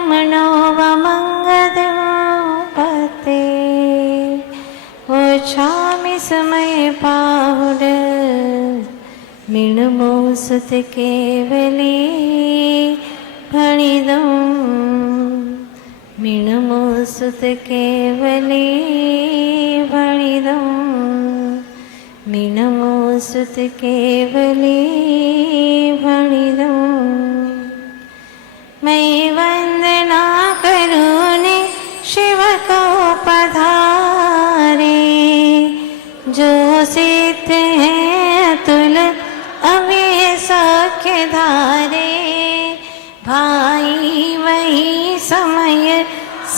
मनोवमङ्गदोपते ओछामि समय पाहुड मीणमो सुत केवली भणिदं मीणमो सुत केवली भणिदं मीणमो सुत केवली भणिदं मैं वंदना करूं ने शिव को पधारे जो सिद्ध है अतुल अमेय सौख्य धारे भाई वही समय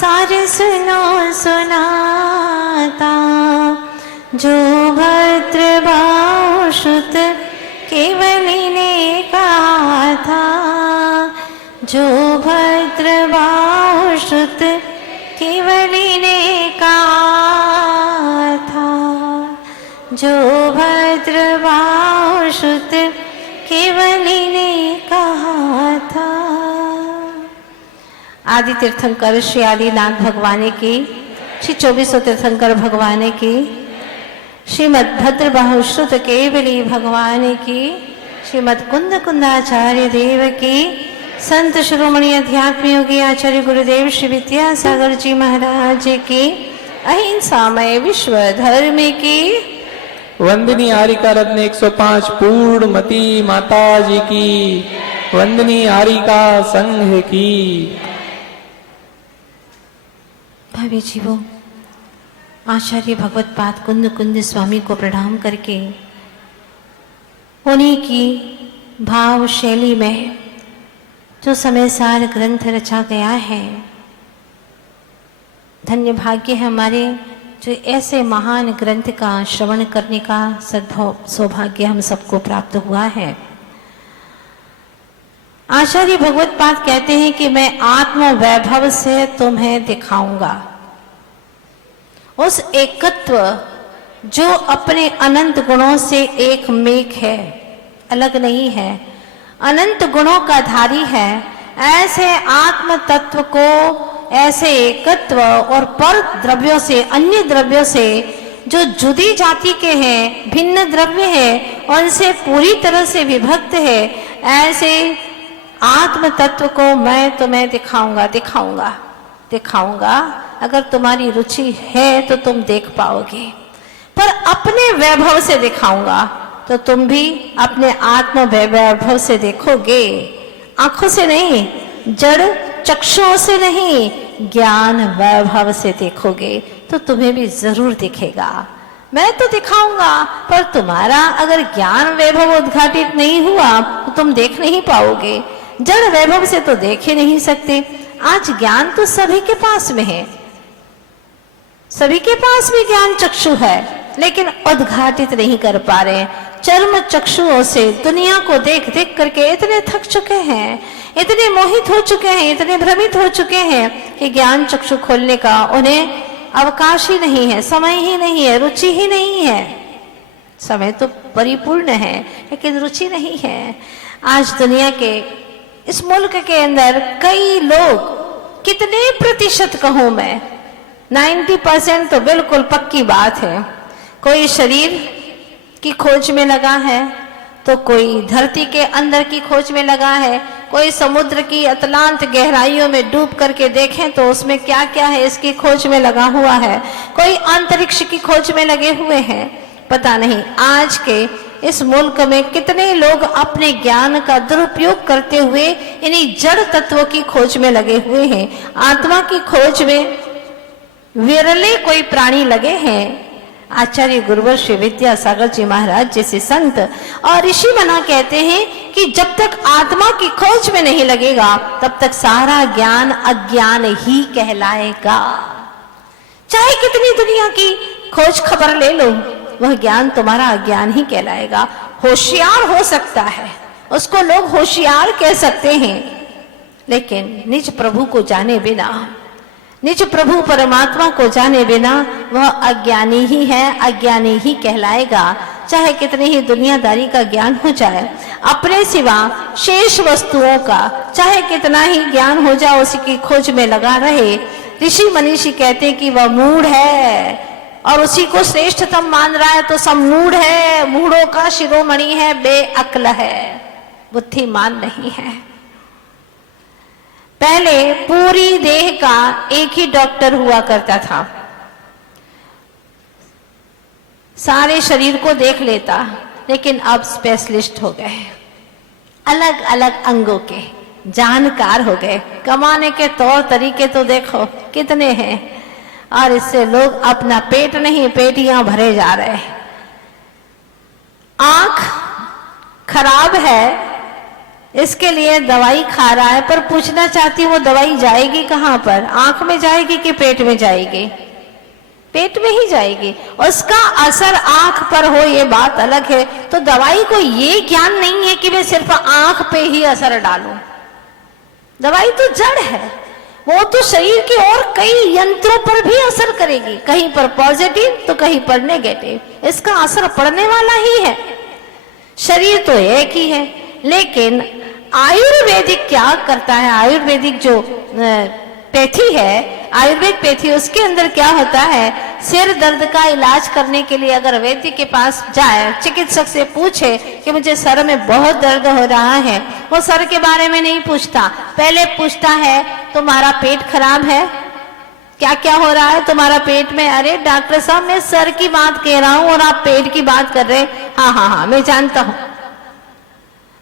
सार सुनो सुनाता जो भद्र बाहुश्रुत केवली ने कहा था जो भद्र बाहुश्रुत केवली ने कहा था जो भद्र बाहुश्रुत केवली ने कहा था। आदि तीर्थंकर श्री आदिनाथ भगवान की, श्री 24 तीर्थंकर भगवान की, श्रीमद् भद्र बाहुश्रुत केवली भगवान की, श्रीमद् कुंद कुंदाचार्य देव की, संत शिरोमणि अध्यात्म योगी आचार्य गुरुदेव श्री विद्यासागर जी महाराज की, अहिंसामय विश्व धर्म की, वंदनी आरिका रत्न 105 पूर्णमती माता जी की, वंदनी आरिका संघ की। भावी जीवो, आचार्य भगवत पाद कुंद कुंद स्वामी को प्रणाम करके उन्हीं की भाव शैली में जो समयसार ग्रंथ रचा गया है, धन्य भाग्य है हमारे जो ऐसे महान ग्रंथ का श्रवण करने का सौभाग्य हम सबको प्राप्त हुआ है। आचार्य भगवत पाद कहते हैं कि मैं आत्म वैभव से तुम्हें दिखाऊंगा उस एकत्व जो अपने अनंत गुणों से एक मेक है, अलग नहीं है, अनंत गुणों का धारी है। ऐसे आत्म तत्व को, ऐसे एकत्व और पर द्रव्यों से, अन्य द्रव्यों से जो जुदी जाति के हैं, भिन्न द्रव्य है और उनसे पूरी तरह से विभक्त है, ऐसे आत्म तत्व को मैं तुम्हें दिखाऊंगा। अगर तुम्हारी रुचि है तो तुम देख पाओगे, पर अपने वैभव से दिखाऊंगा तो तुम भी अपने आत्म वैभव से देखोगे। आंखों से नहीं, जड़ चक्षुओं से नहीं, ज्ञान वैभव से देखोगे तो तुम्हें भी जरूर दिखेगा। मैं तो दिखाऊंगा, पर तुम्हारा अगर ज्ञान वैभव उद्घाटित नहीं हुआ तो तुम देख नहीं पाओगे। जड़ वैभव से तो देख ही नहीं सकते। आज ज्ञान तो सभी के पास में है, सभी के पास भी ज्ञान चक्षु है, लेकिन उद्घाटित नहीं कर पा रहे। चर्म चक्षुओं से दुनिया को देख देख करके इतने थक चुके हैं, इतने मोहित हो चुके हैं, इतने भ्रमित हो चुके हैं कि ज्ञान चक्षु खोलने का उन्हें अवकाश ही नहीं है, समय ही नहीं है, रुचि ही नहीं है। समय तो परिपूर्ण है लेकिन रुचि नहीं है। आज दुनिया के इस मुल्क के अंदर कई लोग, कितने प्रतिशत कहूं मैं, 90% तो बिल्कुल पक्की बात है, कोई शरीर की खोज में लगा है, तो कोई धरती के अंदर की खोज में लगा है, कोई समुद्र की अतलांत गहराइयों में डूब करके देखें तो उसमें क्या क्या है इसकी खोज में लगा हुआ है, कोई अंतरिक्ष की खोज में लगे हुए हैं। पता नहीं आज के इस मुल्क में कितने लोग अपने ज्ञान का दुरुपयोग करते हुए इन्हीं जड़ तत्वों की खोज में लगे हुए हैं। आत्मा की खोज में विरले कोई प्राणी लगे हैं। आचार्य गुरुवर श्री विद्यासागर जी महाराज जैसे संत और ऋषि मना कहते हैं कि जब तक आत्मा की खोज में नहीं लगेगा तब तक सारा ज्ञान अज्ञान ही कहलाएगा। चाहे कितनी दुनिया की खोज खबर ले लो, वह ज्ञान तुम्हारा अज्ञान ही कहलाएगा। होशियार हो सकता है, उसको लोग होशियार कह सकते हैं, लेकिन निज प्रभु को जाने बिना, निज प्रभु परमात्मा को जाने बिना वह अज्ञानी ही है, अज्ञानी ही कहलाएगा। चाहे कितनी ही दुनियादारी का ज्ञान हो जाए, अपने सिवा शेष वस्तुओं का चाहे कितना ही ज्ञान हो जाए, उसी की खोज में लगा रहे। ऋषि मनीषी कहते हैं कि वह मूढ़ है और उसी को श्रेष्ठतम मान रहा है तो सब मूढ़ है, मूढ़ों का शिरोमणि है, बेअक्ल है, बुद्धिमान नहीं है। पहले पूरी देह का एक ही डॉक्टर हुआ करता था, सारे शरीर को देख लेता, लेकिन अब स्पेशलिस्ट हो गए, अलग अलग अंगों के जानकार हो गए। कमाने के तौर तरीके तो देखो कितने हैं, और इससे लोग अपना पेट नहीं पेटियां भरे जा रहे हैं। आंख खराब है, इसके लिए दवाई खा रहा है, पर पूछना चाहती हूँ वो दवाई जाएगी कहाँ पर? आंख में जाएगी कि पेट में जाएगी? पेट में ही जाएगी। उसका असर आंख पर हो ये बात अलग है। तो दवाई को ये ज्ञान नहीं है कि मैं सिर्फ आंख पे ही असर डालूं। दवाई तो जड़ है, वो तो शरीर के और कई यंत्रों पर भी असर करेगी, कहीं पर पॉजिटिव तो कहीं पर नेगेटिव, इसका असर पड़ने वाला ही है। शरीर तो एक ही है, लेकिन आयुर्वेदिक क्या करता है? आयुर्वेदिक जो पैथी है, आयुर्वेद पैथी, उसके अंदर क्या होता है? सिर दर्द का इलाज करने के लिए अगर वैद्य के पास जाए, चिकित्सक से पूछे कि मुझे सर में बहुत दर्द हो रहा है, वो सर के बारे में नहीं पूछता, पहले पूछता है तुम्हारा पेट खराब है, क्या क्या हो रहा है तुम्हारा पेट में? अरे डॉक्टर साहब मैं सर की बात कह रहा हूँ और आप पेट की बात कर रहे हैं। हाँ हाँ हाँ मैं जानता हूँ,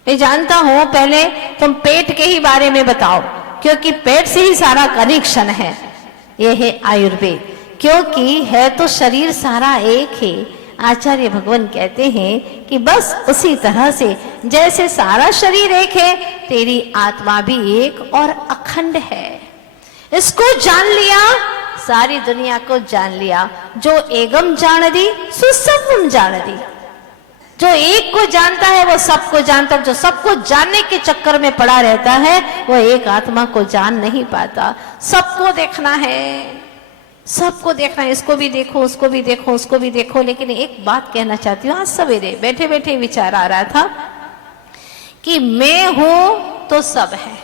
मैं जानता हूँ, पहले तुम पेट के ही बारे में बताओ, क्योंकि पेट से ही सारा कनेक्शन है। यह है आयुर्वेद, क्योंकि है तो शरीर सारा एक ही। आचार्य भगवान कहते हैं कि बस उसी तरह से जैसे सारा शरीर एक है, तेरी आत्मा भी एक और अखंड है। इसको जान लिया, सारी दुनिया को जान लिया। जो एगम जान दी सो सबम जान दी। जो एक को जानता है वो सबको जानता है, जो सबको जानने के चक्कर में पड़ा रहता है वो एक आत्मा को जान नहीं पाता। सबको देखना है, सबको देखना है, इसको भी देखो, उसको भी देखो, उसको भी देखो। लेकिन एक बात कहना चाहती हूँ, आज सवेरे बैठे बैठे विचार आ रहा था कि मैं हूं तो सब है,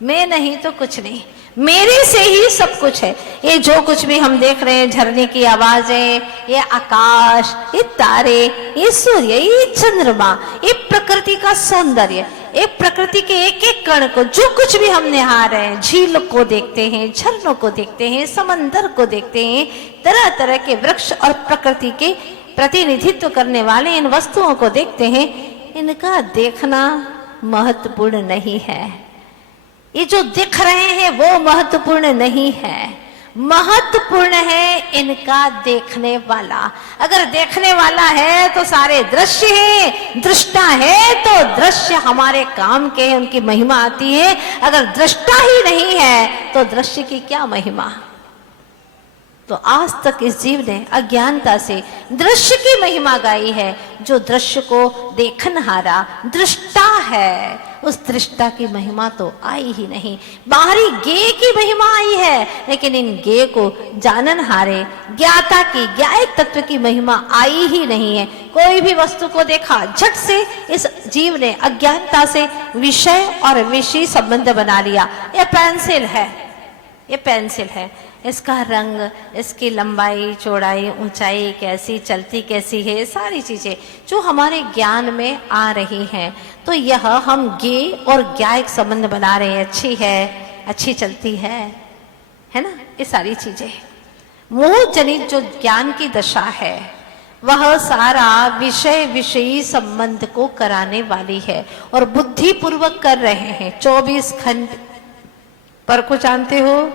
मैं नहीं तो कुछ नहीं, मेरे से ही सब कुछ है। ये जो कुछ भी हम देख रहे हैं, झरने की आवाजें, ये आकाश, ये तारे, ये सूर्य, ये चंद्रमा, ये प्रकृति का सौंदर्य, ये प्रकृति के एक एक कण को, जो कुछ भी हम निहार रहे हैं, झील को देखते हैं, झरनों को देखते हैं, समंदर को देखते हैं, तरह तरह के वृक्ष और प्रकृति के प्रतिनिधित्व करने वाले इन वस्तुओं को देखते हैं, इनका देखना महत्वपूर्ण नहीं है। ये जो दिख रहे हैं वो महत्वपूर्ण नहीं है, महत्वपूर्ण है इनका देखने वाला। अगर देखने वाला है तो सारे दृश्य है, दृष्टा है तो दृश्य हमारे काम के हैं, उनकी महिमा आती है। अगर दृष्टा ही नहीं है तो दृश्य की क्या महिमा? तो आज तक इस जीव ने अज्ञानता से दृश्य की महिमा गाई है। जो दृश्य को देखनहारा दृष्टा है, उस दृष्टा की महिमा तो आई ही नहीं। बाहरी ज्ञेय की महिमा आई है, लेकिन इन ज्ञेय को जाननहारे ज्ञाता की, ज्ञायक तत्व की महिमा आई ही नहीं है। कोई भी वस्तु को देखा, झट से इस जीव ने अज्ञानता से विषय और विषय संबंध बना लिया। ये पेंसिल है, ये पेंसिल है, इसका रंग, इसकी लंबाई, चौड़ाई, ऊंचाई कैसी, चलती कैसी है, सारी चीजें जो हमारे ज्ञान में आ रही हैं, तो यह हम ज्ञेय और ज्ञायक संबंध बना रहे हैं। अच्छी है, अच्छी चलती है ना, ये सारी चीजें। मोह जनित जो ज्ञान की दशा है वह सारा विषय विषयी संबंध को कराने वाली है, और बुद्धि पूर्वक कर रहे हैं। 24 खंड पर को जानते हो,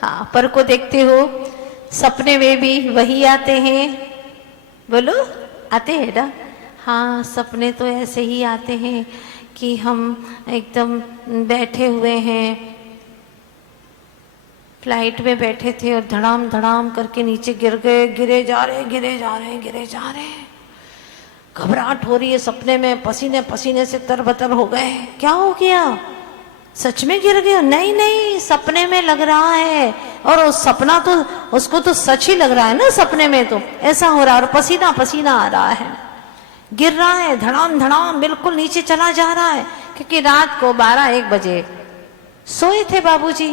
हाँ, पर को देखते हो, सपने में भी वही आते हैं। बोलो, आते हैं ना? हाँ, सपने तो ऐसे ही आते हैं कि हम एकदम बैठे हुए हैं, फ्लाइट में बैठे थे और धड़ाम धड़ाम करके नीचे गिर गए, गिरे जा रहे, गिरे जा रहे, गिरे जा रहे। घबराहट हो रही है सपने में, पसीने पसीने से तरबतर हो गए। क्या हो गया? सच में गिर गया? नहीं नहीं, सपने में लग रहा है, और उस सपना तो, उसको तो सच ही लग रहा है ना, सपने में तो ऐसा हो रहा है, और पसीना पसीना आ रहा है। गिर रहा है, धड़ाम धड़ाम बिल्कुल नीचे चला जा रहा है, क्योंकि रात को 12-1 बजे सोए थे बाबूजी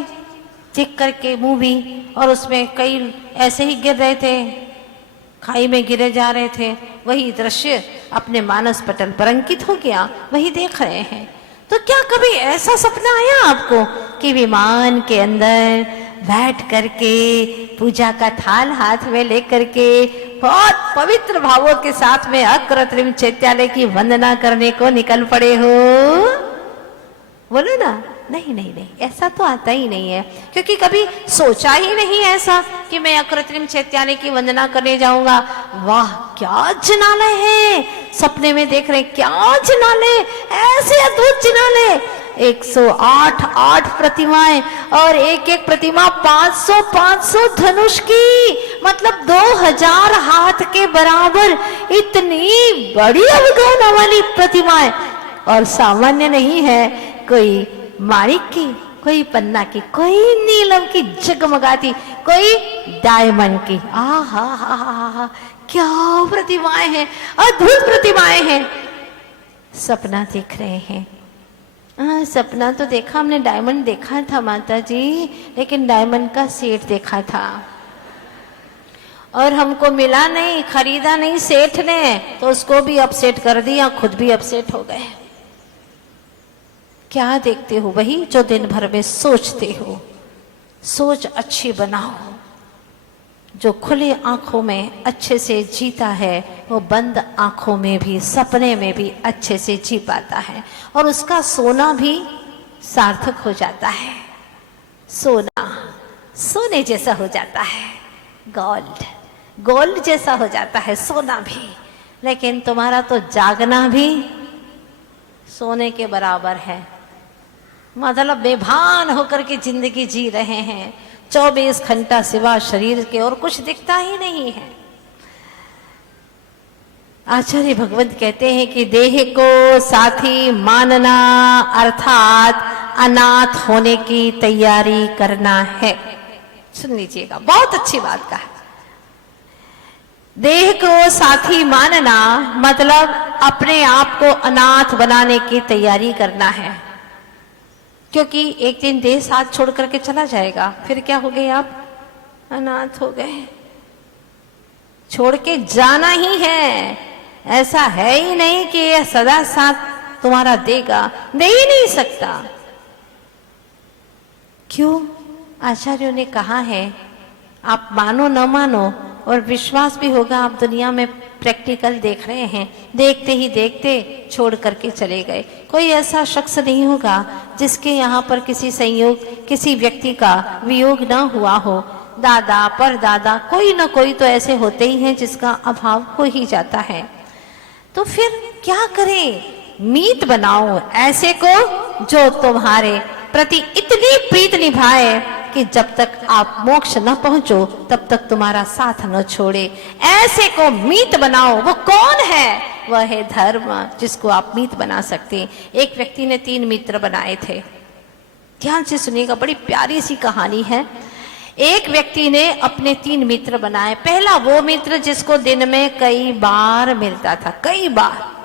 देख करके मूवी, और उसमें कई ऐसे ही गिर रहे थे, खाई में गिरे जा रहे थे। वही दृश्य अपने मानस पटल पर अंकित हो गया, वही देख रहे हैं। तो क्या कभी ऐसा सपना आया आपको कि विमान के अंदर बैठ करके पूजा का थाल हाथ में लेकर के बहुत पवित्र भावों के साथ में अकृत्रिम चैत्यालय की वंदना करने को निकल पड़े हो? बोलो ना। नहीं नहीं नहीं, ऐसा तो आता ही नहीं है, क्योंकि कभी सोचा ही नहीं ऐसा कि मैं अकृत्रिम चैत्यालय की वंदना करने जाऊंगा। वाह क्या जिनालय है, सपने में देख रहे क्या जिनालय, ऐसे अद्भुत जिनालय, 108 प्रतिमाएं, और एक एक प्रतिमा 500 धनुष की, मतलब 2000 हाथ के बराबर इतनी बड़ी अवगुण वाली प्रतिमाएं। और सामान्य नहीं है, कोई माणिक की, कोई पन्ना की, कोई नीलम की जगमगाती, कोई डायमंड की। हा क्या प्रतिमाएं हैं, अद्भुत प्रतिमाएं हैं। सपना देख रहे हैं। सपना तो देखा हमने, डायमंड देखा था माता जी, लेकिन डायमंड का सेट देखा था और हमको मिला नहीं, खरीदा नहीं सेठ ने, तो उसको भी अपसेट कर दिया, खुद भी अपसेट हो गए। क्या देखते हो? वही जो दिन भर में सोचते हो। सोच अच्छी बनाओ। जो खुली आंखों में अच्छे से जीता है, वो बंद आंखों में भी, सपने में भी अच्छे से जी पाता है, और उसका सोना भी सार्थक हो जाता है। सोना सोने जैसा हो जाता है, गोल्ड जैसा हो जाता है सोना भी। लेकिन तुम्हारा तो जागना भी सोने के बराबर है, मतलब बेभान होकर के जिंदगी जी रहे हैं। 24 घंटा सिवा शरीर के और कुछ दिखता ही नहीं है। आचार्य भगवत कहते हैं कि देह को साथी मानना अर्थात अनाथ होने की तैयारी करना है। सुन लीजिएगा, बहुत अच्छी बात कहा। देह को साथी मानना मतलब अपने आप को अनाथ बनाने की तैयारी करना है, क्योंकि एक दिन देह साथ छोड़ करके चला जाएगा, फिर क्या हो गए? आप अनाथ हो गए। छोड़ के जाना ही है, ऐसा है ही नहीं कि यह सदा साथ तुम्हारा देगा, दे ही नहीं सकता। क्यों? आचार्यों ने कहा है, आप मानो न मानो, और विश्वास भी होगा, आप दुनिया में प्रैक्टिकल देख रहे हैं, देखते ही देखते छोड़ करके चले गए। कोई ऐसा शख्स नहीं होगा जिसके यहाँ पर किसी संयोग, किसी व्यक्ति का वियोग ना हुआ हो। दादा परदादा कोई ना कोई तो ऐसे होते ही हैं जिसका अभाव हो ही जाता है। तो फिर क्या करें? मीत बनाओ ऐसे को जो तुम्हारे प्रति इतनी प्रीत निभाए कि जब तक आप मोक्ष न पहुंचो तब तक तुम्हारा साथ न छोड़े। ऐसे को मीत बनाओ। वो कौन है? वह है धर्म, जिसको आप मीत बना सकते हैं। एक व्यक्ति ने 3 मित्र बनाए थे। ध्यान से सुनिएगा, बड़ी प्यारी सी कहानी है। एक व्यक्ति ने अपने 3 मित्र बनाए। पहला वो मित्र जिसको दिन में कई बार मिलता था, कई बार।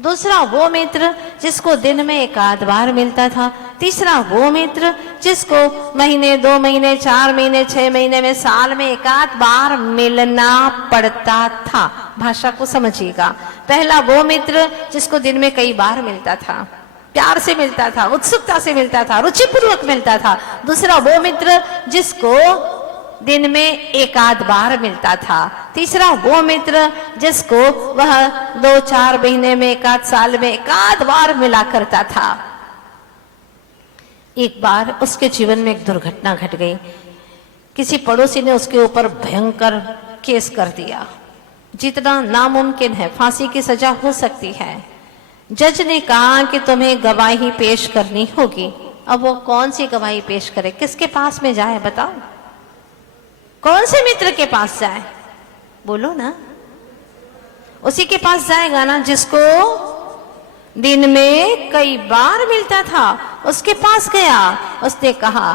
दूसरा वो मित्र जिसको दिन में 1 आध बार मिलता था। तीसरा वो मित्र जिसको महीने, 2 महीने, 4 महीने, 6 महीने में, साल में 1 आध बार मिलना पड़ता था। भाषा को समझिएगा। पहला वो मित्र जिसको दिन में कई बार मिलता था, प्यार से मिलता था, उत्सुकता से मिलता था, रुचिपूर्वक मिलता था। दूसरा वो मित्र जिसको दिन में 1 आध बार मिलता था। तीसरा वो मित्र जिसको वह 2-4 महीने में, 1 आध साल में 1 आध बार मिला करता था। एक बार उसके जीवन में एक दुर्घटना घट गई। किसी पड़ोसी ने उसके ऊपर भयंकर केस कर दिया। जितना नामुमकिन है, फांसी की सजा हो सकती है। जज ने कहा कि तुम्हें गवाही पेश करनी होगी। अब वो कौन सी गवाही पेश करे? किसके पास में जाए बताओ? कौन से मित्र के पास जाए? बोलो ना। उसी के पास जाएगा ना जिसको दिन में कई बार मिलता था। उसके पास गया। उसने कहा,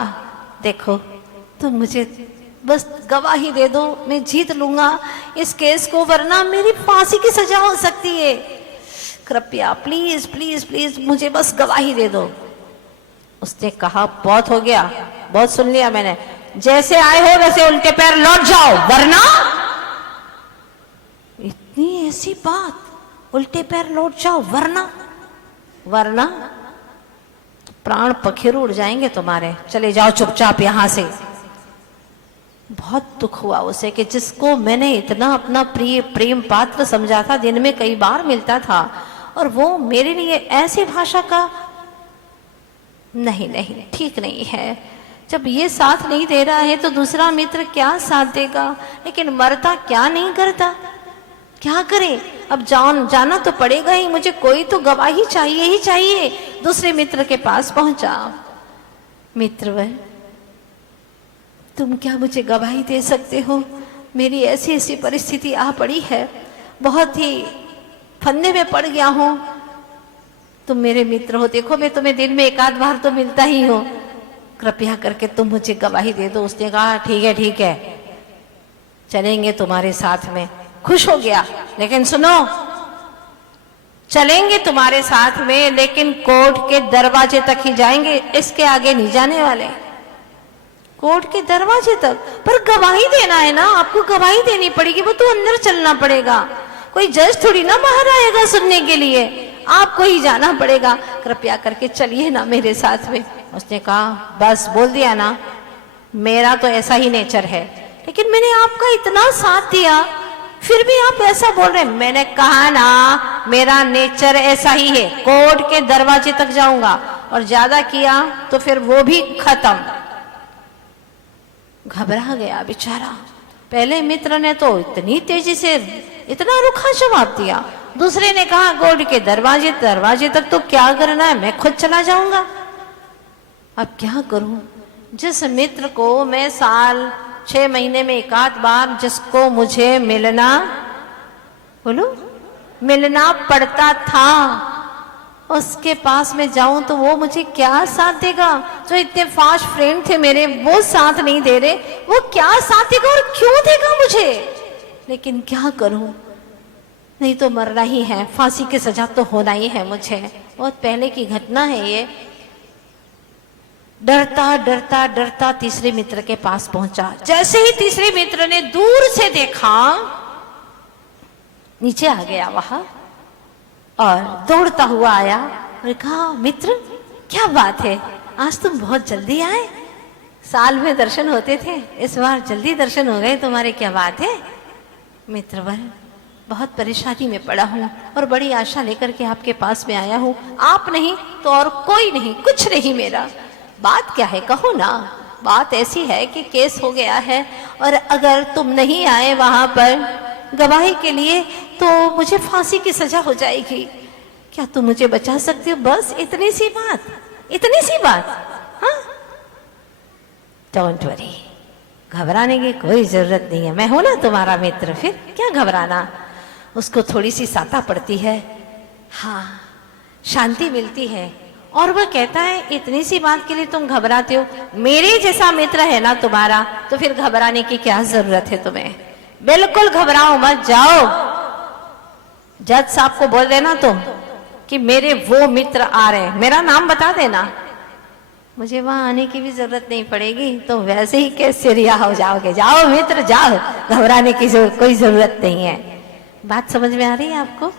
देखो तुम मुझे बस गवाही दे दो, मैं जीत लूंगा इस केस को, वरना मेरी फांसी की सजा हो सकती है। कृपया प्लीज प्लीज प्लीज मुझे बस गवाही दे दो। उसने कहा बहुत हो गया, बहुत सुन लिया मैंने, जैसे आए हो वैसे उल्टे पैर लौट जाओ, वरना। इतनी ऐसी बात, उल्टे पैर लौट जाओ वरना, वरना प्राण पखेरु उड़ जाएंगे तुम्हारे, चले जाओ चुपचाप यहां से। बहुत दुख हुआ उसे कि जिसको मैंने इतना अपना प्रिय प्रेम पात्र समझा था, दिन में कई बार मिलता था, और वो मेरे लिए ऐसी भाषा का, नहीं नहीं ठीक नहीं है। जब ये साथ नहीं दे रहा है तो दूसरा मित्र क्या साथ देगा। लेकिन मरता क्या नहीं करता, क्या करे, अब जाना तो पड़ेगा ही, मुझे कोई तो गवाही चाहिए ही चाहिए। दूसरे मित्र के पास पहुंचा। मित्र वह, तुम क्या मुझे गवाही दे सकते हो? मेरी ऐसी ऐसी परिस्थिति आ पड़ी है, बहुत ही फंदे में पड़ गया हूं। तुम मेरे मित्र हो, देखो मैं तुम्हें दिन में एक आध बार तो मिलता ही हूं, कृपया करके तुम मुझे गवाही दे दो। उसने कहा ठीक है चलेंगे तुम्हारे साथ में। खुश हो गया, लेकिन सुनो, चलेंगे तुम्हारे साथ में, लेकिन कोर्ट के दरवाजे तक ही जाएंगे, इसके आगे नहीं जाने वाले। कोर्ट के दरवाजे तक? पर गवाही देना है ना, आपको गवाही देनी पड़ेगी, वो तो अंदर चलना पड़ेगा, कोई जज थोड़ी ना बाहर आएगा सुनने के लिए, आपको ही जाना पड़ेगा, कृपया करके चलिए ना मेरे साथ में। उसने कहा बस बोल दिया ना, मेरा तो ऐसा ही नेचर है, लेकिन मैंने आपका इतना साथ दिया फिर भी आप ऐसा बोल रहे हैं। मैंने कहा ना मेरा नेचर ऐसा ही है, कोर्ट के दरवाजे तक जाऊंगा, और ज्यादा किया तो फिर वो भी खत्म। घबरा गया बेचारा। पहले मित्र ने तो इतनी तेजी से इतना रुखा जवाब दिया, दूसरे ने कहा कोर्ट के दरवाजे तक तो क्या करना है, मैं खुद चला जाऊंगा। अब क्या करूं? जिस मित्र को मैं साल 6 महीने में एक आध बार, जिसको मुझे मिलना पड़ता था, उसके पास में जाऊं तो वो मुझे क्या साथ देगा? जो इतने फास्ट फ्रेंड थे मेरे, वो साथ नहीं दे रहे, वो क्या साथ देगा और क्यों देगा मुझे? लेकिन क्या करूं, नहीं तो मरना ही है, फांसी की सजा तो होना ही है मुझे। बहुत पहले की घटना है ये। डरता तीसरे मित्र के पास पहुंचा। जैसे ही तीसरे मित्र ने दूर से देखा, नीचे आ गया वहां और दौड़ता हुआ आया और कहा मित्र क्या बात है, आज तुम बहुत जल्दी आए, साल में दर्शन होते थे, इस बार जल्दी दर्शन हो गए तुम्हारे, क्या बात है? मित्रवर, बहुत परेशानी में पड़ा हूं और बड़ी आशा लेकर के आपके पास में आया हूं, आप नहीं तो और कोई नहीं, कुछ नहीं मेरा। बात क्या है, कहो ना। बात ऐसी है कि केस हो गया है, और अगर तुम नहीं आए वहां पर गवाही के लिए तो मुझे फांसी की सजा हो जाएगी। क्या तुम मुझे बचा सकते हो? बस इतनी सी बात। हाँ, डोंट वरी, घबराने की कोई जरूरत नहीं है, मैं हूं ना तुम्हारा मित्र, फिर क्या घबराना। उसको थोड़ी सी साता पड़ती है, हाँ, शांति मिलती है, और वह कहता है इतनी सी बात के लिए तुम घबराते हो, मेरे जैसा मित्र है ना तुम्हारा, तो फिर घबराने की क्या जरूरत है तुम्हें? बिल्कुल घबराओ मत, जाओ जज साहब को बोल देना तुम कि मेरे वो मित्र आ रहे हैं, मेरा नाम बता देना, मुझे वहां आने की भी जरूरत नहीं पड़ेगी, तो वैसे ही केस से रिहा हो जाओगे। जाओ मित्र जाओ, घबराने की कोई जरूरत नहीं है। बात समझ में आ रही है आपको?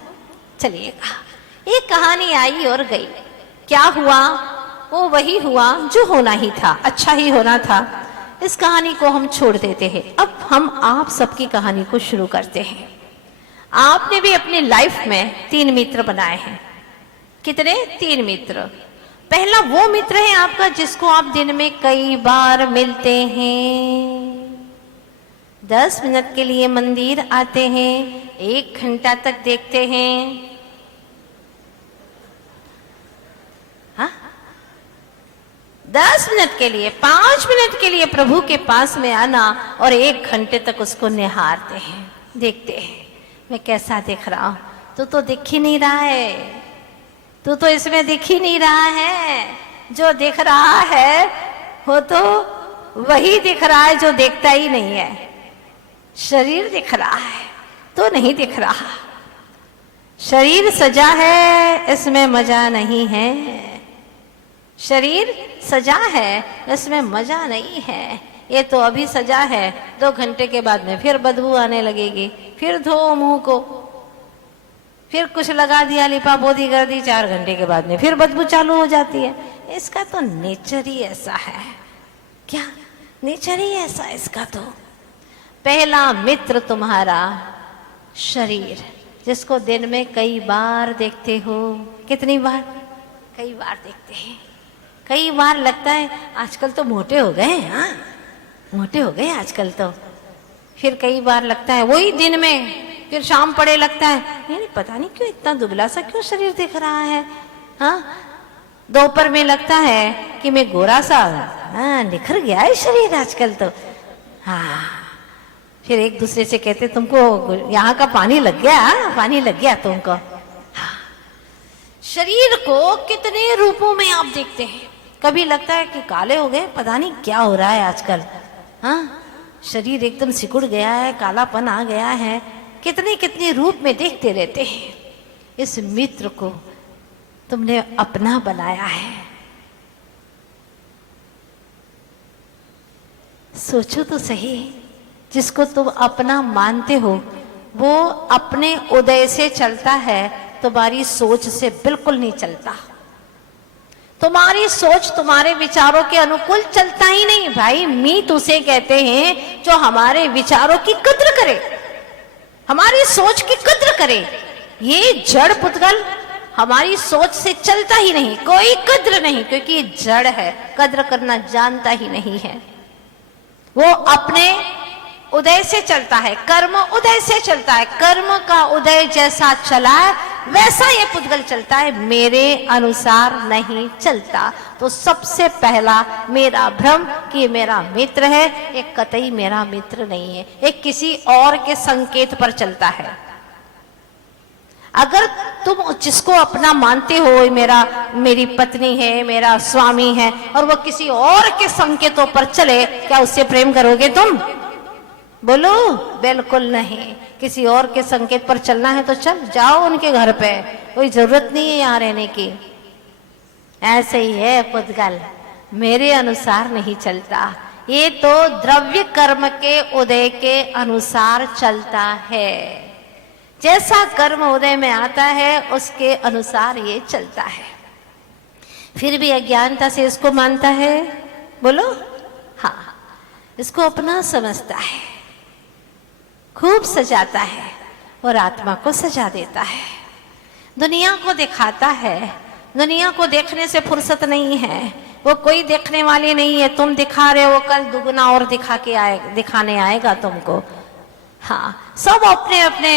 चलिएगा, एक कहानी आई और गई। क्या हुआ? वो वही हुआ जो होना ही था, अच्छा ही होना था। इस कहानी को हम छोड़ देते हैं, अब हम आप सबकी कहानी को शुरू करते हैं। आपने भी अपनी लाइफ में 3 मित्र बनाए हैं। कितने? 3 मित्र। पहला वो मित्र है आपका जिसको आप दिन में कई बार मिलते हैं, 10 मिनट के लिए मंदिर आते हैं, 1 घंटा तक देखते हैं, हाँ, 10 मिनट के लिए, 5 मिनट के लिए प्रभु के पास में आना और 1 घंटे तक उसको निहारते हैं, देखते हैं मैं कैसा दिख रहा हूं। तू तो दिख ही नहीं रहा है, तू तो इसमें दिख ही नहीं रहा है, जो दिख रहा है वो तो वही दिख रहा है जो देखता ही नहीं है। शरीर दिख रहा है तो नहीं दिख रहा। शरीर सजा है, इसमें मजा नहीं है। शरीर सजा है, इसमें मजा नहीं है। ये तो अभी सजा है, 2 घंटे के बाद में फिर बदबू आने लगेगी, फिर धो मुंह को, फिर कुछ लगा दिया, लिपा पोती कर दी, 4 घंटे के बाद में फिर बदबू चालू हो जाती है। इसका तो नेचर ही ऐसा है। क्या नेचर ही ऐसा है इसका? तो पहला मित्र तुम्हारा शरीर, जिसको दिन में कई बार देखते हो। कितनी बार? कई बार देखते हैं। कई बार लगता है आजकल तो मोटे हो गए, हाँ मोटे हो गए आजकल तो। फिर कई बार लगता है वही दिन में, फिर शाम पड़े लगता है नहीं पता नहीं क्यों इतना दुबला सा क्यों शरीर दिख रहा है। हाँ, दोपहर में लगता है कि मैं गोरा सा, हाँ निखर गया है शरीर आजकल तो। हाँ, फिर एक दूसरे से कहते तुमको यहाँ का पानी लग गया, पानी लग गया तुमको। हाँ। शरीर को कितने रूपों में आप देखते हैं। कभी लगता है कि काले हो गए, पता नहीं क्या हो रहा है आजकल। हाँ, शरीर एकदम सिकुड़ गया है, कालापन आ गया है। कितने कितने रूप में देखते रहते हैं। इस मित्र को तुमने अपना बनाया है। सोचो तो सही, जिसको तुम अपना मानते हो वो अपने उदय से चलता है, तुम्हारी सोच से बिल्कुल नहीं चलता। तुम्हारी सोच तुम्हारे विचारों के अनुकूल चलता ही नहीं। भाई मीत उसे कहते हैं जो हमारे विचारों की कद्र करे, हमारी सोच की कद्र करे। ये जड़ पुतगल हमारी सोच से चलता ही नहीं, कोई कद्र नहीं, क्योंकि ये जड़ है, कद्र करना जानता ही नहीं है। वो अपने उदय से चलता है, कर्म उदय से चलता है। कर्म का उदय जैसा चला है वैसा ये पुद्गल चलता है, मेरे अनुसार नहीं चलता। तो सबसे पहला मेरा भ्रम कि ये मेरा मित्र है, एक कतई मेरा मित्र नहीं है, एक किसी और के संकेत पर चलता है। अगर तुम जिसको अपना मानते हो, मेरा मेरी पत्नी है, मेरा स्वामी है, और वो किसी और के संकेतों पर चले, क्या उससे प्रेम करोगे तुम? बोलो, बिल्कुल नहीं। किसी और के संकेत पर चलना है तो चल जाओ उनके घर पे, कोई जरूरत नहीं है यहाँ रहने की। ऐसे ही है पुद्गल, मेरे अनुसार नहीं चलता। ये तो द्रव्य कर्म के उदय के अनुसार चलता है। जैसा कर्म उदय में आता है उसके अनुसार ये चलता है। फिर भी अज्ञानता से इसको मानता है। बोलो, हाँ, इसको अपना समझता है, खूब सजाता है और आत्मा को सजा देता है। दुनिया को दिखाता है, दुनिया को देखने से फुर्सत नहीं है, वो कोई देखने वाली नहीं है। तुम दिखा रहे हो, कल दुगना और दिखाने आएगा तुमको। हाँ, सब अपने अपने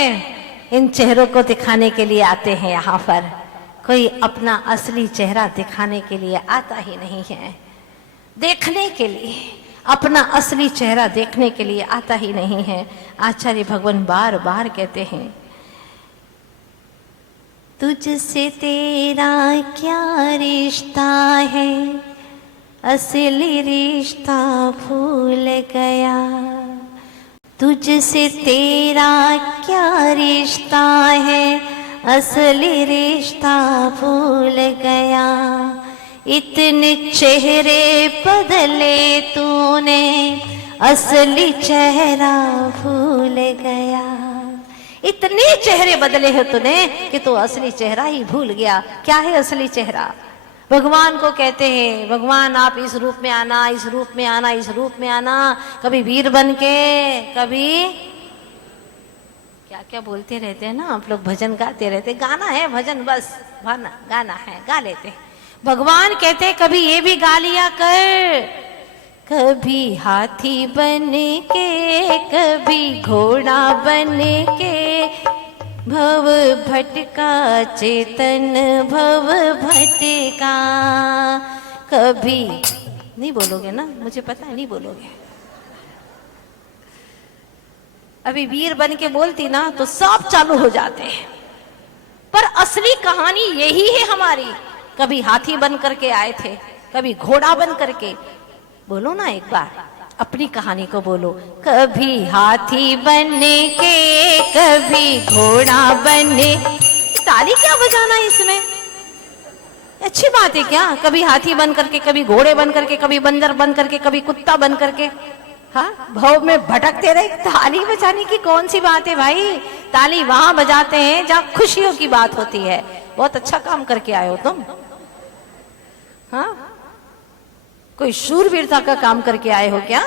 इन चेहरों को दिखाने के लिए आते हैं यहाँ पर। कोई अपना असली चेहरा दिखाने के लिए आता ही नहीं है। देखने के लिए, अपना असली चेहरा देखने के लिए आता ही नहीं है। आचार्य भगवान बार बार कहते हैं, तुझसे तेरा क्या रिश्ता है, असली रिश्ता भूल गया। तुझसे तेरा क्या रिश्ता है, असली रिश्ता भूल गया। इतने चेहरे बदले तूने, असली चेहरा भूल गया। इतने चेहरे बदले हो तूने कि तू असली चेहरा ही भूल गया। क्या है असली चेहरा? भगवान को कहते हैं, भगवान आप इस रूप में आना, इस रूप में आना, इस रूप में आना। कभी वीर बन के, कभी क्या क्या बोलते रहते हैं ना आप लोग, भजन गाते रहते। गाना है भजन, बस गाना है, गा लेते हैं। भगवान कहते हैं कभी ये भी गा लिया कर, कभी हाथी बन के, कभी घोड़ा बन के, भव भटका चेतन भव भटका। कभी नहीं बोलोगे ना, मुझे पता है नहीं बोलोगे। अभी वीर बन के बोलती ना तो सब चालू हो जाते हैं। पर असली कहानी यही है हमारी। कभी हाथी बन करके आए थे, कभी घोड़ा बन करके, बोलो ना एक बार, अपनी कहानी को बोलो। कभी हाथी बनने के, कभी घोड़ा बनने। ताली क्या बजाना इसमें, अच्छी बात है क्या? कभी हाथी बन करके, कभी घोड़े बन करके, कभी बंदर बन करके, कभी कुत्ता बन करके, हाँ भव में भटकते रहे। ताली बजाने की कौन सी बात है भाई? ताली वहां बजाते हैं जहां खुशियों की बात होती है। बहुत अच्छा काम करके आए हो तुम, हाँ कोई शूरवीरता का काम करके आए हो क्या?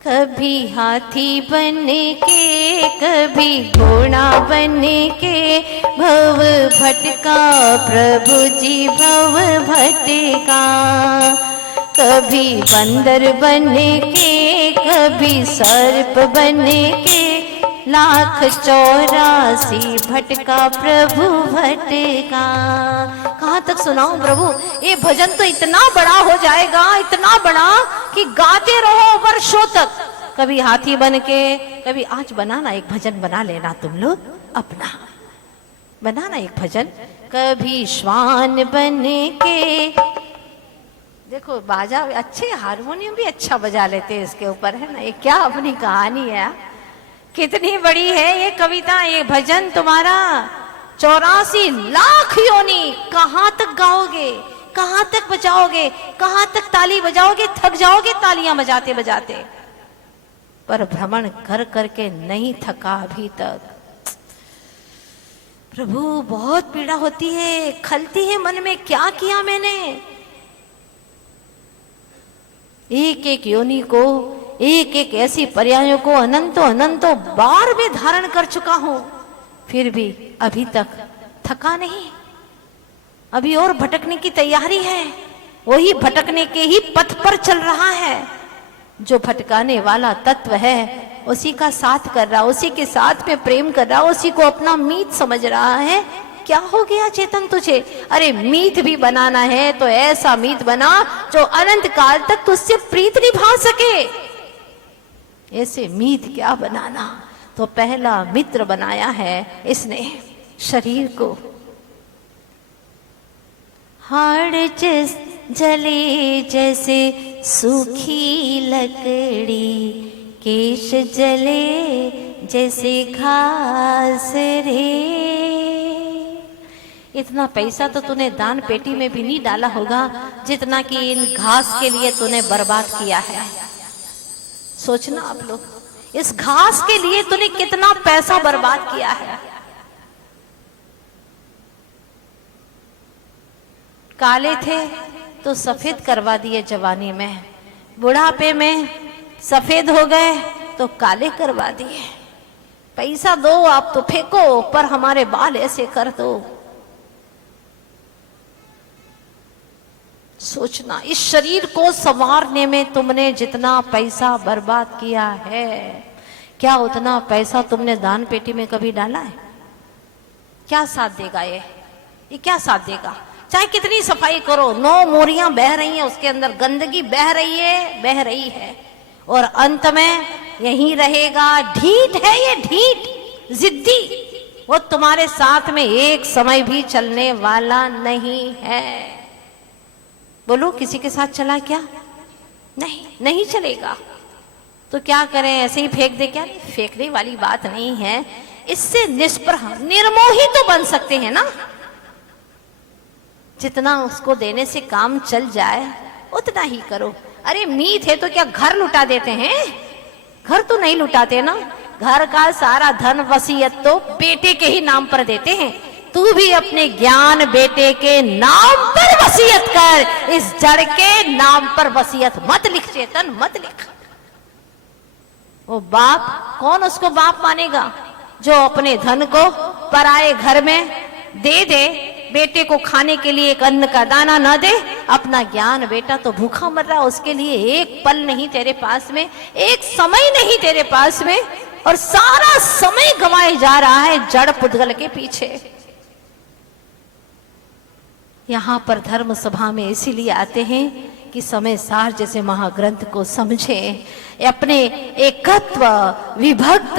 कभी हाथी बनने के, कभी घोड़ा बनने के, भव भटका प्रभु जी भव भटका। कभी बंदर बनने के, कभी सर्प बनने के, 1,84 भटका प्रभु भटका। कहाँ तक सुनाऊं प्रभु? ये भजन तो इतना बड़ा हो जाएगा, इतना बड़ा कि गाते रहो वर्षों तक। कभी हाथी बन के, कभी आज बनाना एक भजन बना लेना तुम लोग अपना, बनाना एक भजन। कभी श्वान बनने के, देखो बाजा अच्छे, हारमोनियम भी अच्छा बजा लेते हैं इसके ऊपर, है ना? ये क्या अपनी कहानी है, कितनी बड़ी है ये कविता, ये भजन तुम्हारा। 84 लाख योनि, कहां तक गाओगे, कहां तक बजाओगे, कहां तक ताली बजाओगे? थक जाओगे तालियां बजाते बजाते, पर भ्रमण कर करके नहीं थका अभी तक। प्रभु बहुत पीड़ा होती है, खलती है मन में, क्या किया मैंने? एक एक योनि को, एक एक ऐसी पर्यायों को अनंतों अनंतों बार में धारण कर चुका हूं, फिर भी अभी तक थका नहीं। अभी और भटकने की तैयारी है, वही भटकने के ही पथ पर चल रहा है। जो भटकाने वाला तत्व है उसी का साथ कर रहा, उसी के साथ में प्रेम कर रहा, उसी को अपना मीत समझ रहा है। क्या हो गया चेतन तुझे? अरे मीत भी बनाना है तो ऐसा मीत बना जो अनंत काल तक तुझसे प्रीत निभा सके। ऐसे मीत क्या बनाना, तो पहला मित्र बनाया है इसने शरीर को। हाड़ जले जैसे सूखी लकड़ी, केश जले जैसे घास रे। इतना पैसा तो तूने दान पेटी में भी नहीं डाला होगा जितना कि इन घास के लिए तूने बर्बाद किया है। सोचना आप लोग, इस घास के लिए तूने कितना पैसा बर्बाद किया है। काले थे तो सफेद करवा दिए जवानी में, बुढ़ापे में सफेद हो गए तो काले करवा दिए। पैसा दो आप तो फेंको, पर हमारे बाल ऐसे कर दो। सोचना, इस शरीर को संवारने में तुमने जितना पैसा बर्बाद किया है, क्या उतना पैसा तुमने दान पेटी में कभी डाला है? क्या साथ देगा ये क्या साथ देगा? चाहे कितनी सफाई करो, 9 मोरियां बह रही हैं, उसके अंदर गंदगी बह रही है, और अंत में यहीं रहेगा। ढीठ है ये, ढीठ जिद्दी, वो तुम्हारे साथ में एक समय भी चलने वाला नहीं है। बोलो, किसी के साथ चला क्या? नहीं चलेगा। तो क्या करें, ऐसे ही फेंक दे क्या? फेंकने वाली बात नहीं है, इससे निष्प्रह निर्मोही तो बन सकते हैं ना। जितना उसको देने से काम चल जाए उतना ही करो। अरे मीत है तो क्या घर लुटा देते हैं? घर तो नहीं लुटाते ना, घर का सारा धन वसीयत तो बेटे के ही नाम पर देते हैं। तू भी अपने ज्ञान बेटे के नाम पर वसीयत कर, इस जड़ के नाम पर वसीयत मत लिख चेतन, मत लिख। वो बाप, कौन उसको बाप मानेगा जो अपने धन को पराए घर में दे दे, बेटे को खाने के लिए एक अन्न का दाना न दे। अपना ज्ञान बेटा तो भूखा मर रहा, उसके लिए एक पल नहीं तेरे पास में, एक समय नहीं तेरे पास में, और सारा समय गंवाए जा रहा है जड़ पुद्गल के पीछे। यहाँ पर धर्म सभा में इसीलिए आते हैं कि समय सार जैसे महाग्रंथ को समझे, अपने एकत्व विभक्त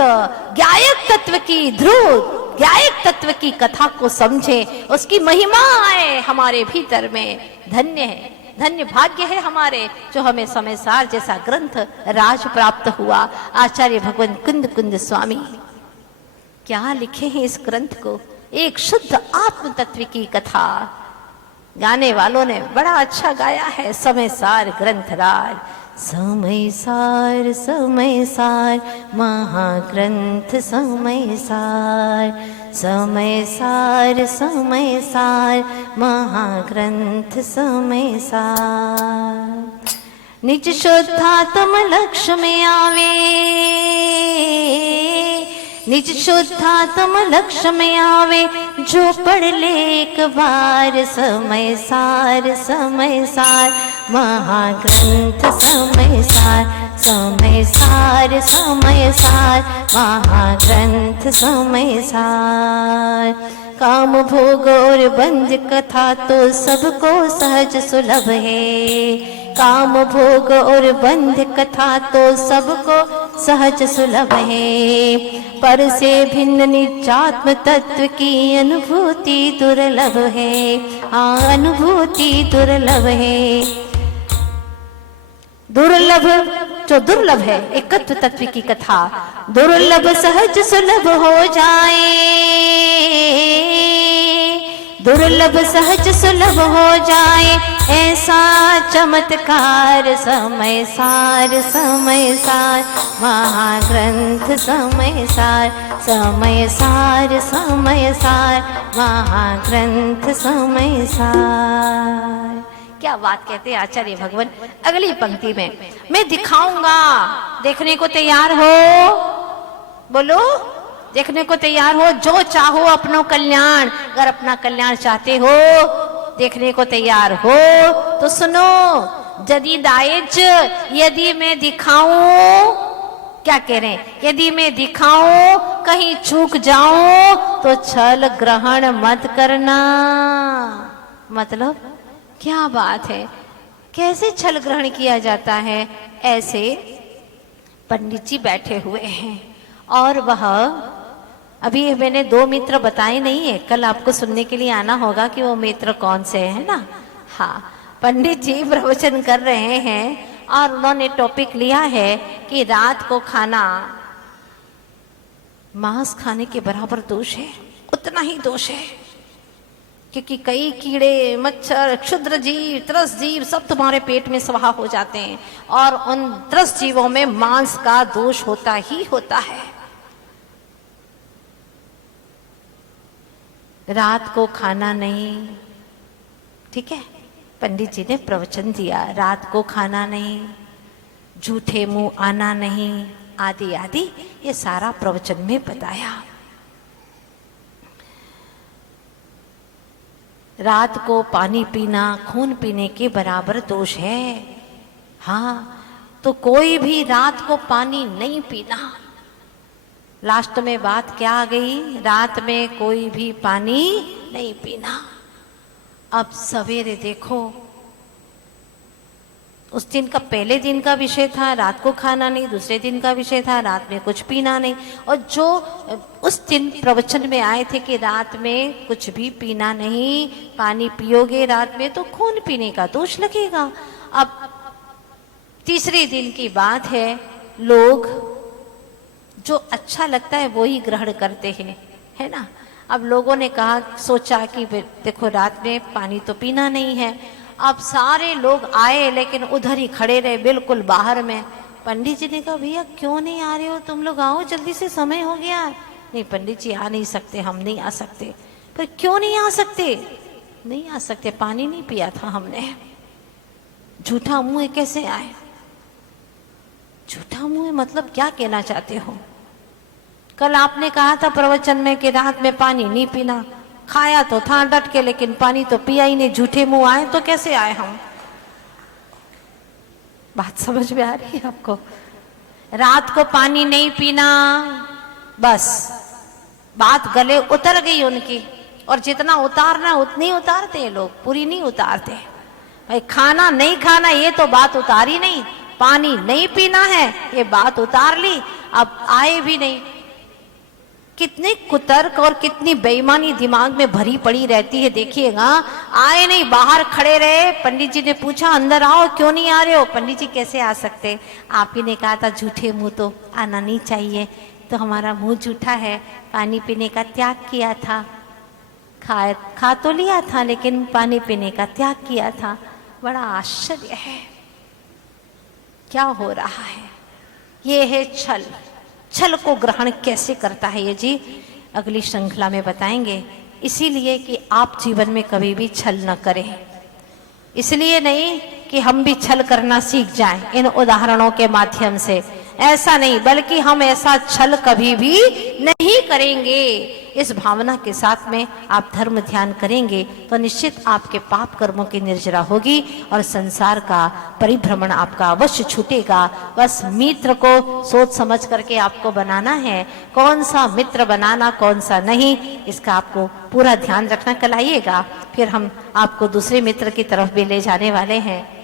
ज्ञायक तत्व की ध्रुव ज्ञायक तत्व की कथा को समझे, उसकी महिमा आए हमारे भीतर में। धन्य है धन्य भाग्य है हमारे जो हमें समय सार जैसा ग्रंथ राज प्राप्त हुआ। आचार्य भगवान कुंद कुंद स्वामी क्या लिखे हैं इस ग्रंथ को, एक शुद्ध आत्म तत्व की कथा। गाने वालों ने बड़ा अच्छा गाया है, समय सार ग्रंथ राज। समय सार महाग्रंथ समय सार महाग्रंथ समय सार। निज शुद्धात्म लक्ष्य में आवे, निज शुद्धात्म लक्ष्य में आवे, जो पढ़ ले एक बार समय सार महाग्रंथ समय सार महाग्रंथ समय सार। काम भोग और बंध कथा तो सबको सहज सुलभ है, काम भोग और बंध कथा तो सबको सहज सुलभ है, पर से भिन्न निजात्म तत्व की अनुभूति दुर्लभ है, हाँ अनुभूति दुर्लभ है। दुर्लभ जो दुर्लभ है एकत्व तत्व की कथा, दुर्लभ सहज सुलभ हो जाए, दुर्लभ सहज सुलभ हो जाए, ऐसा चमत्कार समय सार महाग्रंथ समय सार महाग्रंथ समय सार। क्या बात कहते हैं आचार्य भगवान अगली पंक्ति में, मैं दिखाऊंगा, देखने को तैयार हो, बोलो देखने को तैयार हो, जो चाहो अपनो कल्याण, अगर अपना कल्याण चाहते हो, देखने को तैयार हो तो सुनो। यदि दायज यदि मैं दिखाऊं, क्या कह रहे हैं, यदि मैं दिखाऊं कहीं चूक जाऊं तो छल ग्रहण मत करना। मतलब क्या बात है, कैसे छल ग्रहण किया जाता है। ऐसे पंडित जी बैठे हुए हैं और वह, अभी मैंने 2 मित्र बताए नहीं है, कल आपको सुनने के लिए आना होगा कि वो मित्र कौन से है ना। हाँ, पंडित जी प्रवचन कर रहे हैं और उन्होंने टॉपिक लिया है कि रात को खाना मांस खाने के बराबर दोष है, उतना ही दोष है, क्योंकि कई कीड़े मच्छर क्षुद्र जीव त्रस्त जीव सब तुम्हारे पेट में स्वाहा हो जाते हैं और उन त्रस्त जीवों में मांस का दोष होता ही होता है। रात को खाना नहीं, ठीक है, पंडित जी ने प्रवचन दिया, रात को खाना नहीं, झूठे मुंह आना नहीं, आदि आदि ये सारा प्रवचन में बताया। रात को पानी पीना खून पीने के बराबर दोष है। हाँ, तो कोई भी रात को पानी नहीं पीना। लास्ट में बात क्या आ गई, रात में कोई भी पानी नहीं पीना। अब सवेरे देखो, उस दिन का पहले दिन का विषय था रात को खाना नहीं, दूसरे दिन का विषय था रात में कुछ पीना नहीं, और जो उस दिन प्रवचन में आए थे कि रात में कुछ भी पीना नहीं, पानी पियोगे रात में तो खून पीने का दोष लगेगा। अब तीसरे दिन की बात है, लोग जो अच्छा लगता है वो ही ग्रहण करते हैं, है ना। अब लोगों ने कहा, सोचा कि देखो रात में पानी तो पीना नहीं है। अब सारे लोग आए लेकिन उधर ही खड़े रहे बिल्कुल बाहर में। पंडित जी ने कहा, भैया क्यों नहीं आ रहे हो, तुम लोग आओ जल्दी से, समय हो गया। नहीं पंडित जी आ नहीं सकते, हम नहीं आ सकते। पर क्यों नहीं आ सकते? नहीं आ सकते, पानी नहीं पिया था हमने। झूठा मुंह कैसे आए? झूठा मुंह मतलब क्या कहना चाहते हो? कल आपने कहा था प्रवचन में कि रात में पानी नहीं पीना, खाया तो था डट के, लेकिन पानी तो पिया ही नहीं, झूठे मुंह आए तो कैसे आए हम? बात समझ में आ रही है आपको? रात को पानी नहीं पीना, बस बात गले उतर गई उनकी। और जितना उतारना उतनी उतारते हैं लोग, पूरी नहीं उतारते। भाई खाना नहीं खाना ये तो बात उतारी नहीं, पानी नहीं पीना है ये बात उतार ली। अब आए भी नहीं, कितने कुतर्क और कितनी बेईमानी दिमाग में भरी पड़ी रहती है। देखिएगा, आए नहीं, बाहर खड़े रहे। पंडित जी ने पूछा अंदर आओ, क्यों नहीं आ रहे हो? पंडित जी कैसे आ सकते, आप ही ने कहा था झूठे मुंह तो आना नहीं चाहिए, तो हमारा मुंह झूठा है। पानी पीने का त्याग किया था, खा तो लिया था लेकिन पानी पीने का त्याग किया था। बड़ा आश्चर्य है, क्या हो रहा है? ये है छल। छल को ग्रहण कैसे करता है ये जी अगली श्रृंखला में बताएंगे। इसीलिए कि आप जीवन में कभी भी छल न करें, इसलिए नहीं कि हम भी छल करना सीख जाएं इन उदाहरणों के माध्यम से, ऐसा नहीं, बल्कि हम ऐसा छल कभी भी नहीं करेंगे। इस भावना के साथ में आप धर्म ध्यान करेंगे तो निश्चित आपके पाप कर्मों की निर्जरा होगी और संसार का परिभ्रमण आपका अवश्य छूटेगा। बस मित्र को सोच समझ करके आपको बनाना है, कौन सा मित्र बनाना कौन सा नहीं, इसका आपको पूरा ध्यान रखना। कल आइएगा, फिर हम आपको दूसरे मित्र की तरफ भी ले जाने वाले हैं।